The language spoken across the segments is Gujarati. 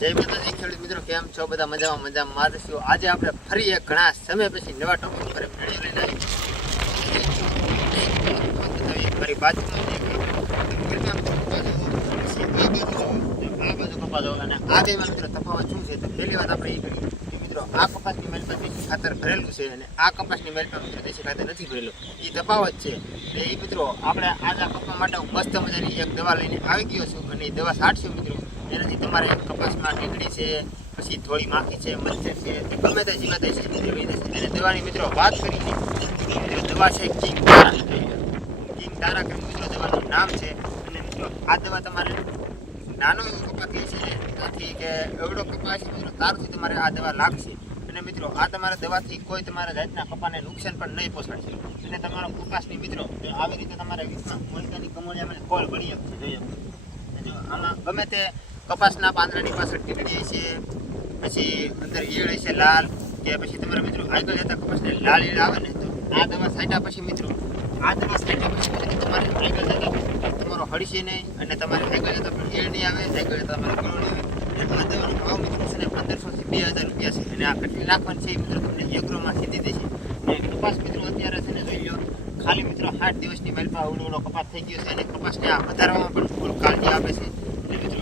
જય માતાજી ખેડૂત મિત્રો, કેમ છો? બધા મજામાં મારશું. આજે આપણે ફરી એક ઘણા સમય પછી નવા ટોપિક પર વિડીયો લઈને આવી. મારી બાજુમાં આ બાજુ કપાસ અને આ બેમાં મિત્રો તફાવત શું છે? તો પહેલી વાત આપણે એ કરીએ કે મિત્રો આ કપાસની મેલ પર દેશી ખાતર ભરેલું છે અને આ કપાસની મેલ પર મિત્રો દેશી ખાતર નથી ભરેલું. એ તફાવત છે. એ મિત્રો આપણે આજ આ કપા માટે હું મસ્ત મજાની એક દવા લઈને આવી ગયો છું અને એ દવા છાંટશું મિત્રો. એનાથી તમારે કપાસમાં નીકળી છે, પછી થોડી માખી છે, મચ્છર છે, ગમે તે જીવાત છે એને દવાની મિત્રો વાત કરી છે. દવા છે કિંગ તારા કે મિત્રો દવાનું નામ છે. અને મિત્રો આ દવા તમારે નાનો એવો કપાસ છે ત્યાંથી કે એવડો કપાસ છે મિત્રો તારથી તમારે આ દવા લાગશે. અને મિત્રો આ તમારા દવાથી કોઈ તમારા જાતના કપાસને નુકસાન પણ નહીં પહોંચાડશે. અને તમારો કપાસની મિત્રો આવી રીતે તમારે વીસમાં મોનિકાની કમોડિયામાં કોલ ભરી શકશે. જોઈએ આમાં ગમે તે કપાસના પાંદડાની પાછળ ટીકડી છે, પછી અંદર ઈયળ છે લાલ, કે પછી તમારા મિત્રો આગળ જતા કપાસને લાલ ઈયળ આવે ને તો આ દવા છાંટ્યા પછી મિત્રો તમારે આગળ જતા તમારો હળશે નહીં અને તમારે આગળ જતા પણ ઈયળ નહીં આવે, આગળ જતા તમારે ગળો નહીં આવે. આ દવાનો ભાવ મિત્રો છે ને 1500 થી 2000 રૂપિયા છે. અને આ કેટલી નાખવાની છે એ મિત્રો તમને એગ્રોમાં સીધી દેશે. અને કપાસ મિત્રો અત્યારે છે ને જોઈ લો ખાલી મિત્રો 8 દિવસની મેલમાં અવડો કપાસ થઈ ગયો છે અને કપાસને આ વધારવામાં પણ ફૂલ કાળજી આપે છે. અને મિત્રો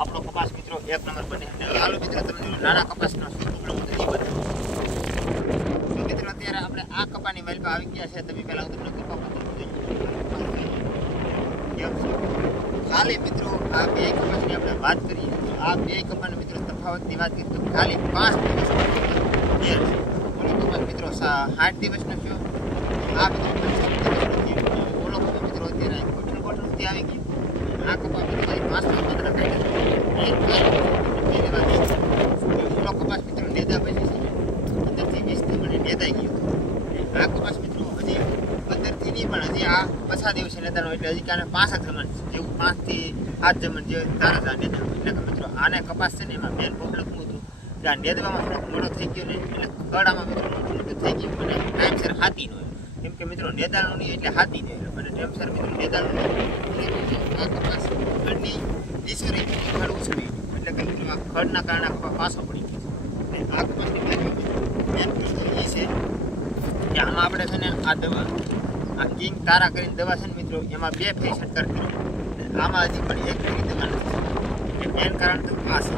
આપણો કપાસ મિત્રો એક નંબર બને. હાલો મિત્રો તમને નાના કપાસનો શું પ્રોબ્લેમ હતો એ બતાવો. તો મિત્રો અત્યારે આપણે આ કપાની મેલ પર આવી ગયા છે. તમે પહેલા હું તમને કપા ખાલી મિત્રો આ બે કપાસની આપણે વાત કરીએ તો આ બે કપાના મિત્રો તફાવતની વાત કરીએ તો ખાલી 5 દિવસ કપાસ મિત્રો 60 દિવસનો થયો. આ મિત્રો ઓલો કપાસ મિત્રો અત્યારે કોટનથી આવી ગયો. આ કપાસ મિત્રો 5 દિવસ ઓલો કપાસ મિત્રો નેદા પછી છે 15 થી 20 થી મને નેદાઈ ગયો. આ કપાસ મિત્રો હજી 15 થી નહીં પણ હજી આ 5 દિવસે નેદાનો એટલે હજી કાને 5 જમણ છે. એવું 5 થી 8 જમણ જે તારા નેદા. એટલે કે મિત્રો આને કપાસ છે ને એમાં મેન પ્રોબ્લેમ શું હતું કે આ નેદવામાં થોડોક મોડો થઈ ગયો ને એટલે કડામાં મિત્રો મોટું થઈ ગયું અને ટાઈમસર હાથી નો. કેમ કે મિત્રો નેદાણું નહીં એટલે હાથી નહીં અને ટાઈમસર મિત્રો નેદાણું આ કપાસ ખડની ઈશ્વરી ખડ ઉછળી એટલે કે મિત્રો આ ખડના કારણે કપાસ પાછો પડી ગયો. અને આ કપાસની મેન વસ્તુ એ છે કે આમાં આપણે છે ને આ દવા આ કિંગ તારા કરીને દવા છે ને મિત્રો એમાં 2 ફેરી છંટકાવ કર્યો. આમાં હજી પણ એક ફેરી દવા નથી. મેન કારણ તો આ છે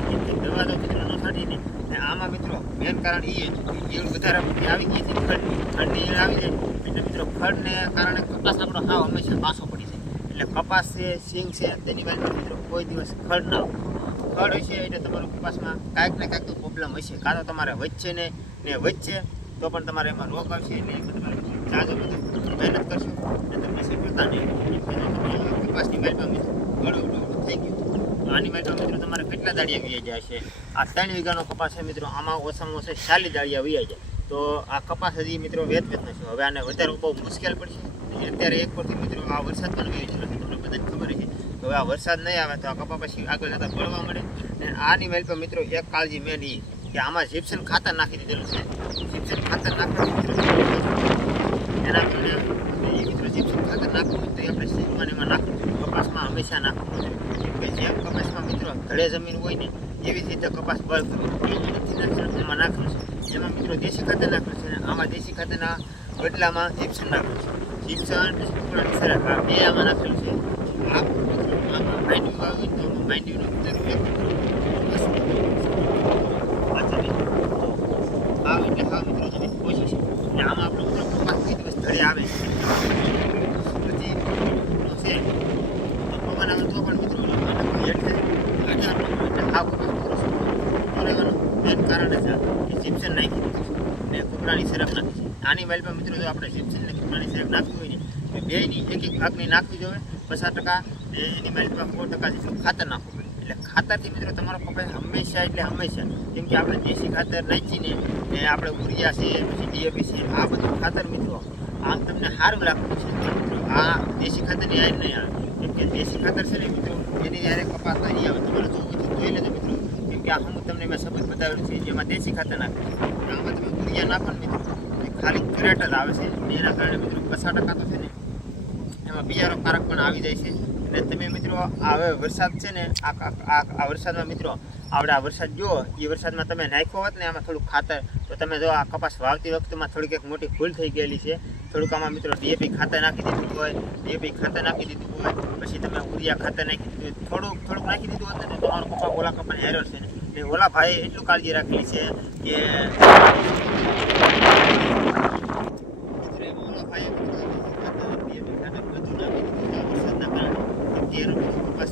દવા તો મિત્રો ન છાંટીને ને આમાં મિત્રો મેન કારણ એ ઈયળ વધારે આવી ગઈ છે. ખડની ઈયળ આવી જાય એટલે મિત્રો ખડને કારણે કપાસ આપણો હાવ હંમેશા પાછો પડી જાય. એટલે કપાસ છે, સિંગ છે તેની વાત મિત્રો કોઈ દિવસ ખડ ના ખડ હશે એટલે તમારો કપાસમાં કાંઈક ને કાંઈક તો પ્રોબ્લેમ હશે. કાં તો તમારે વચ્ચે ને વચ્ચે તો પણ તમારે એમાં રોગ આવશે. એટલે તમારે જાજો બધું મહેનત કરશો અને તમને સફળતા નહીં. કપાસની મેલમાં મિત્રો ઘણું થઈ ગયું. આની મેલમાં મિત્રો તમારે કેટલા દાળિયા વી જાય છે? આ 3 વીઘાનો કપાસ છે મિત્રો. આમાં ઓછામાં ઓછા 40 દાળિયા વી જાય. તો આ કપાસ હજી મિત્રો વેચ નથી. હવે આને વધારે બહુ મુશ્કેલ પડશે. અત્યારે એક પરથી મિત્રો આ વરસાદ પણ વી છે. તમને બધાને ખબર છે કે હવે આ વરસાદ નહીં આવે તો આ કપા પછી આગળ જતાં બળવા મળે. અને આની મેલ પર મિત્રો એક કાળજી મેન એ કે આમાં જીપ્સમ ખાતર નાખી દીધેલું છે. જીપ્સમ ખાતર નાખવાનું મિત્રો એના કારણે મિત્રો જીપ્સમ ખાતર નાખવું તો આપણે સીધમાં એમાં નાખવું. કપાસમાં હંમેશા નાખવું કે જેમ કપાસમાં મિત્રો ઘડે જમીન હોય ને એવી જ રીતે કપાસ બળ કરવું. નથી નાખવાનું એમાં નાખવું છે. એમાં મિત્રો દેશી ખાતર નાખવું છે. આમાં દેશી ખાતરના બદલામાં જીપ્સમ નાખવું છે. જીપ્સમ પછી કુકડાની સરળ આ બે આમાં નાખેલું છે. આમાં માંડવી વાવી તો માંડવીનો મિત્રો આવે એટલે હા મિત્રો જમીન ઓછી છે. અને આમાં આપણો મિત્રો કપાસ કઈ દિવસ ધડે આવે પછી છે તો પવન આવે તો પણ મિત્રો એટલે હા કપાસ મિત્રો રહેવાનું મેન કારણ જ કે જીપ્સમ નાખી દીધું ને કુકડાની સરફ નાખી છે. આની મેલમાં મિત્રો જો આપણે જીપ્સમ ને કુકડાની સરફ નાખવી હોય ને બેયની એક ભાગની નાખવી જોઈએ 50% ને એની મેલમાં 4% જેટલું ખાતર નાખવું પડે. એટલે ખાતરથી મિત્રો તમારો કપાસ હંમેશા એટલે હંમેશા કેમ કે આપણે દેશી ખાતર નાખીને ને આપણે ઉરિયા છે પછી ડીએપી છે આ બધું ખાતર મિત્રો આમ તમને સારું લાગતું છે. મિત્રો આ દેશી ખાતરની યાદ નહીં આવે કેમ કે દેશી ખાતર છે ને મિત્રો એની યારે કપાસ નહીં આવે. તમારે જોઈ લેજો મિત્રો કેમ કે આ હું તમને મેં સબૂત બતાવેલું છે જેમાં દેશી ખાતર નાખે. આમાં તમે ઉરિયા નાખો ને મિત્રો ખાલી ક્રેટ જ આવે છે. એના કારણે મિત્રો 50% તો છે ને એમાં બિયારો કારક પણ આવી જાય છે. અને તમે મિત્રો હવે વરસાદ છે ને આ વરસાદમાં મિત્રો આપણે આ વરસાદ જુઓ એ વરસાદમાં તમે નાખ્યો હોત ને આમાં થોડુંક ખાતર તો તમે જો આ કપાસ વાવતી વખતમાં થોડીક એક મોટી ભૂલ થઈ ગયેલી છે. થોડુંક આમાં મિત્રો ડીએપી ખાતર નાખી દીધું હોય, પછી તમે ઉરિયા ખાતર નાખી દીધું હોય, થોડુંક નાખી દીધું હોત ને તમારો કપા ઓલા કપાને હેરો છે ને ઓલા ભાઈ એટલું કાળજી રાખેલી છે કે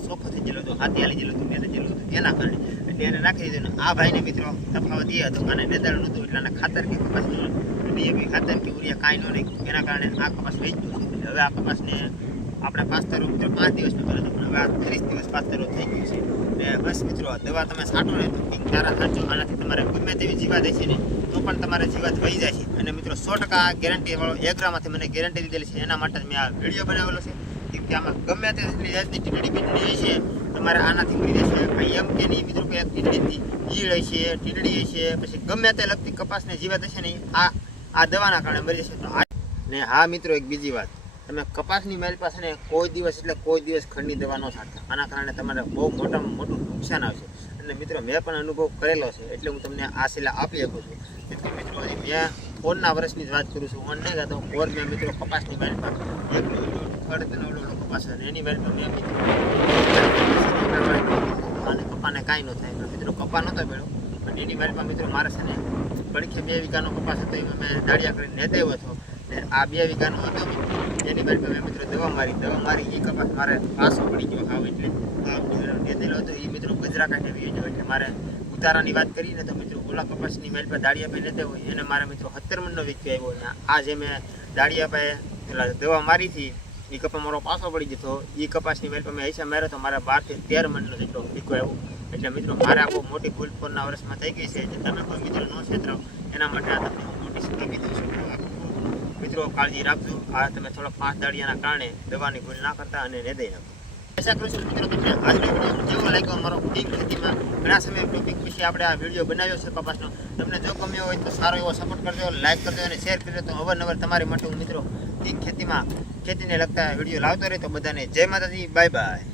ચોખ્ખો થઈ ગયેલો હતો, હાથી હાલી ગયેલું હતું, એના કારણે એટલે એને નાખી દીધું. ને આ ભાઈને મિત્રો તફાવત એ હતો અને દેદાળ નહોતું એટલે આને ખાતર કે કપાસ ડીએપી ખાતર કે ઉરિયા કાંઈ ન નાખ્યું, એના કારણે આ કપાસ વેચતું હતું. હવે આ કપાસને આપણે પાસ્તરો મિત્રો 5 દિવસનો કર્યો હતો, પણ હવે આ 30 દિવસ પાસ્તરો થઈ ગયું છે. ને બસ મિત્રો દવા તમે છાંટો ને તો પિંક તારા સાચો, આનાથી તમારે ગમે તેવી જીવાત હશે ને તો પણ તમારે જીવાત વહી જાય છે. અને મિત્રો 100% ગેરંટીવાળો એગ્રામાંથી મને ગેરંટી લીધેલી છે, એના માટે મેં આ વિડીયો બનાવેલો છે. કેમ કે આમાં ગમે તેટલી જાતની ટીડડી છે તમારે આનાથી મળી જશે. ભાઈ એમ કે નહીં મિત્રો કે એક ટીડડીથી ઈળ હશે, ટીડડી હશે, પછી ગમે તે લગતી કપાસની જીવાત હશે ને આ દવાના કારણે મરી જશે. તો ને હા મિત્રો એક બીજી વાત, તમે કપાસની મેલ પાસે ને કોઈ દિવસ ખંડની દવા ન છાંટતા, આના કારણે તમારે બહુ મોટામાં મોટું નુકસાન આવશે. અને મિત્રો મેં પણ અનુભવ કરેલો છે એટલે હું તમને આ સલાહ આપી શકું છું. તેથી મિત્રો મેં 4ના વર્ષની જ વાત કરું છું, ઓન નહીં કહેતો 4 મેં મિત્રો કપાસની મેલ પર ઓલો કપાસ છે એની મેલ પર મેં મિત્રો અને કપાને કાંઈ ન થાય. મિત્રો કપા નહોતો મેળ્યો પણ એની મેલ પર મિત્રો મારે છે ને પડખે 2 વીઘાનો કપાસ હતો, એમાં મેં દાળિયા કરીને નેતાવ્યો હતો. ને આ 2 વીઘાનો હતો એની મેલ પર મેં મિત્રો દવા મારી એ કપાસ મારે પાસો પડી ગયો ખાવ એટલે નેતેલો હતો એ મિત્રો ગજરા કાઢે વી ગયો. એટલે મારે ઉતારાની વાત કરીને તો મિત્રો ઓલા કપાસની મેલ પર દાળિયા પાસે નેતે હોય એને મારે મિત્રો 17 મણનો વીક્યો આવ્યો. અને આ જે મેં દાળિયા પાસે પેલા દવા મારી હતી એ કપા મારો પાસો પડી ગયો. એ કપાસની મેલ પર મેં હિસાબ માર્યો તો મારા 12 થી 13 મણનો જેટલો વીકો આવ્યો. એટલે મિત્રો મારે આ બહુ મોટી ભૂલ 4ના વર્ષમાં થઈ ગઈ છે. જે તમે કોઈ મિત્રો ન છેતરાવ એના માટે આ તમને મોટી સલાહ દઉં છું. મિત્રો કાળજી રાખજો. આ તમે થોડા 5 દાળિયાના કારણે દવાની ભૂલ ના કરતા અને નેદઈ નાખો. આશા કરું છું મિત્રો તમને આજનો વિડીયો કેવો લાગ્યો મારો પિંક ખેતીમાં ઘણા સમય ટોપિક વિશે આપણે આ વિડીયો બનાવ્યો છે કપાસનો. તમને જો ગમ્યો હોય તો સારો એવો સપોર્ટ કરજો, લાઈક કરજો અને શેર કરજો. તો અવારનવાર તમારી માટે હું મિત્રો પિંક ખેતીમાં ખેતીને લગતા વિડીયો લાવતો રહે. તો બધાને જય માતાજી, બાય બાય.